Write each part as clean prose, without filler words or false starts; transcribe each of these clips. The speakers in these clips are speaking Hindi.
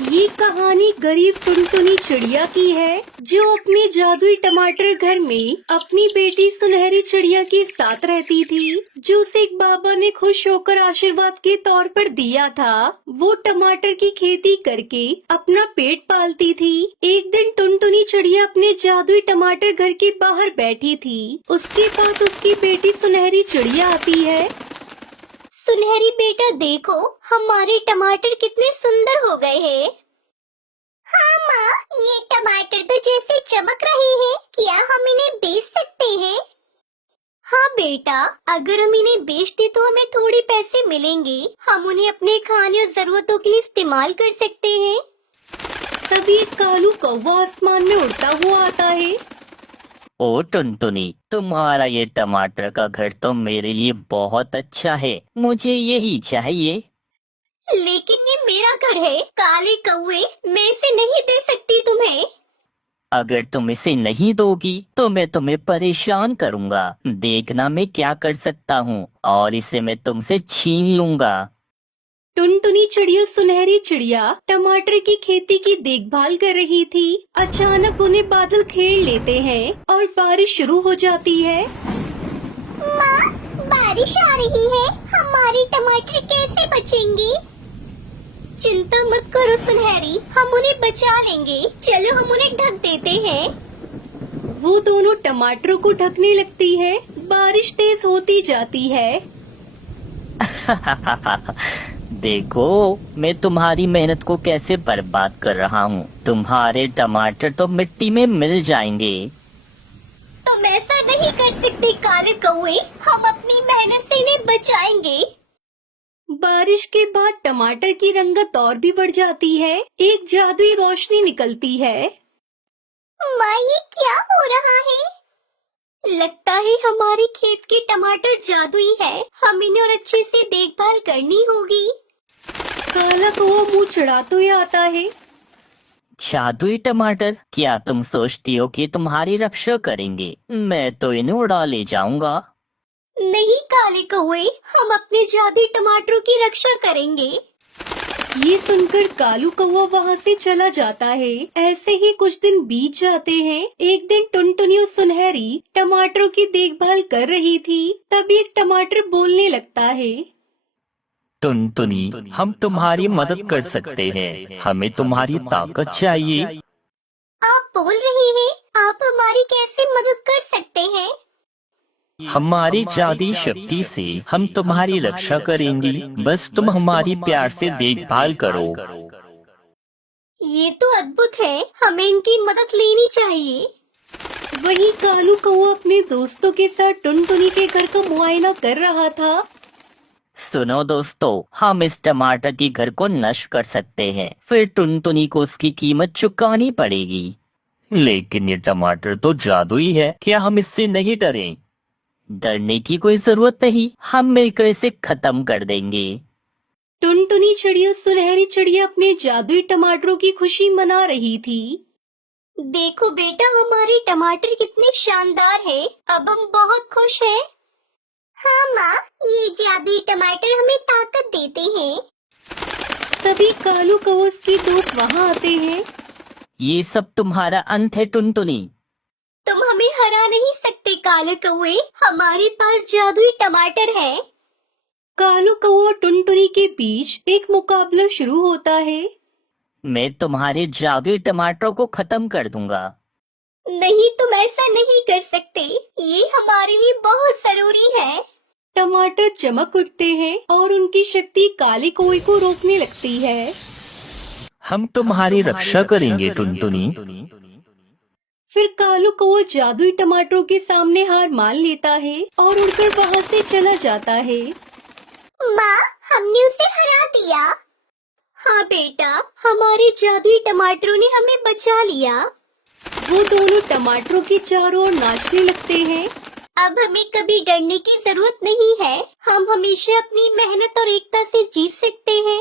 ये कहानी गरीब टुनटुनी चिड़िया की है जो अपने जादुई टमाटर घर में अपनी बेटी सुनहरी चिड़िया के साथ रहती थी, जो उसे एक बाबा ने खुश होकर आशीर्वाद के तौर पर दिया था। वो टमाटर की खेती करके अपना पेट पालती थी। एक दिन टुनटुनी चिड़िया अपने जादुई टमाटर घर के बाहर बैठी थी। उसके पास उसकी बेटी सुनहरी चिड़िया आती है। सुनहरी बेटा देखो, हमारे टमाटर कितने सुंदर हो गए हैं। हाँ माँ, ये टमाटर तो जैसे चमक रहे हैं। क्या हम इन्हें बेच सकते हैं? हाँ बेटा, अगर हम इन्हें बेच दे तो हमें थोड़े पैसे मिलेंगे। हम उन्हें अपने खाने और जरूरतों के लिए इस्तेमाल कर सकते हैं। तभी एक कालू कौवा आसमान में उड़ता हुआ आता है। ओ टुनटुनी, तुम्हारा ये टमाटर का घर तो मेरे लिए बहुत अच्छा है। मुझे यही चाहिए। लेकिन ये मेरा घर है काले कौवे, मैं इसे नहीं दे सकती तुम्हें। अगर तुम इसे नहीं दोगी तो मैं तुम्हें परेशान करूंगा। देखना मैं क्या कर सकता हूँ और इसे मैं तुमसे छीन लूंगा। टुनटुनी चिड़िया सुनहरी चिड़िया टमाटर की खेती की देखभाल कर रही थी। अचानक उन्हें बादल घेर लेते हैं और बारिश शुरू हो जाती है। माँ, बारिश आ रही है। हमारे टमाटर कैसे बचेंगे? चिंता मत करो सुनहरी, हम उन्हें बचा लेंगे। चलो हम उन्हें ढक देते हैं। वो दोनों टमाटरों को ढकने लगती है। बारिश तेज होती जाती है। देखो, मैं तुम्हारी मेहनत को कैसे बर्बाद कर रहा हूँ। तुम्हारे टमाटर तो मिट्टी में मिल जाएंगे। तुम ऐसा नहीं कर सकते काले कौवे, हम अपनी मेहनत से इन्हें बचाएंगे। बारिश के बाद टमाटर की रंगत और भी बढ़ जाती है। एक जादुई रोशनी निकलती है। माँ, ये क्या हो रहा है? लगता है हमारे खेत के टमाटर जादुई है। हम इन्हें और अच्छे से देखभाल करनी होगी। काला कौवा मुंह चढ़ाते हुए आता है। जादुई टमाटर, क्या तुम सोचती हो कि तुम्हारी रक्षा करेंगे? मैं तो इन्हें उड़ा ले जाऊंगा। नहीं काले कौवे, हम अपने जादुई टमाटरों की रक्षा करेंगे। ये सुनकर कालू कौवा वहाँ से चला जाता है। ऐसे ही कुछ दिन बीत जाते हैं। एक दिन टुनटुनी और सुनहरी टमाटरों की देखभाल कर रही थी। तभी एक टमाटर बोलने लगता है। टुनटुनी, हम तुम्हारी मदद कर सकते हैं। हमें तुम्हारी ताकत चाहिए। आप बोल रहे हैं, आप हमारी कैसे मदद कर सकते हैं? हमारी जादुई शक्ति से हम तुम्हारी रक्षा करेंगे। बस तुम हमारी प्यार से देखभाल करो। ये तो अद्भुत है, हमें इनकी मदद लेनी चाहिए। वहीं कालू कौवा अपने दोस्तों के साथ टुनटुनी के घर का मुआयना कर रहा था। सुनो दोस्तों, हम इस टमाटर के घर को नष्ट कर सकते हैं। फिर टुनटुनी को उसकी कीमत चुकानी पड़ेगी। लेकिन ये टमाटर तो जादुई है, क्या हम इससे नहीं डरें? डरने की कोई जरूरत नहीं, हम मिलकर इसे खत्म कर देंगे। टुनटुनी चिड़िया सुनहरी चिड़िया अपने जादुई टमाटरों की खुशी मना रही थी। देखो बेटा, हमारे टमाटर कितने शानदार हैं। अब हम बहुत खुश हैं। हाँ माँ, ये जादुई टमाटर हमें ताकत देते हैं। तभी कालू कौवा उसके दोस्त वहाँ आते हैं। ये सब तुम्हारा अंत है टुनटुनी। तुम हमें हरा नहीं सकते काले कौवे, हमारे पास जादुई टमाटर है। कालू कौवा और टुनटुनी के बीच एक मुकाबला शुरू होता है। मैं तुम्हारे जादुई टमाटरों को खत्म कर दूंगा। नहीं, तुम ऐसा नहीं कर सकते। ये हमारे लिए बहुत जरूरी है। टमाटर चमक उठते हैं और उनकी शक्ति काले कौवे को रोकने लगती है। हम तुम्हारी रक्षा करेंगे टुनटुनी। फिर कालू कौवा जादुई टमाटरों के सामने हार मान लेता है और उड़कर वहाँ से चला जाता है। माँ, हमने उसे हरा दिया। हाँ बेटा, हमारे जादुई टमाटरों ने हमें बचा लिया। वो दोनों टमाटरों के चारों ओर नाचने लगते हैं। अब हमें कभी डरने की जरूरत नहीं है। हम हमेशा अपनी मेहनत और एकता से जीत सकते हैं।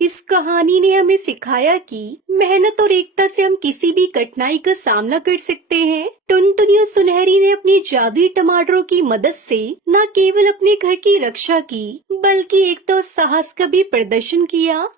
इस कहानी ने हमें सिखाया कि मेहनत और एकता से हम किसी भी कठिनाई का सामना कर सकते हैं। टुनटुनी और सुनहरी ने अपनी जादुई टमाटरों की मदद से न केवल अपने घर की रक्षा की, बल्कि एकता और साहस का भी प्रदर्शन किया।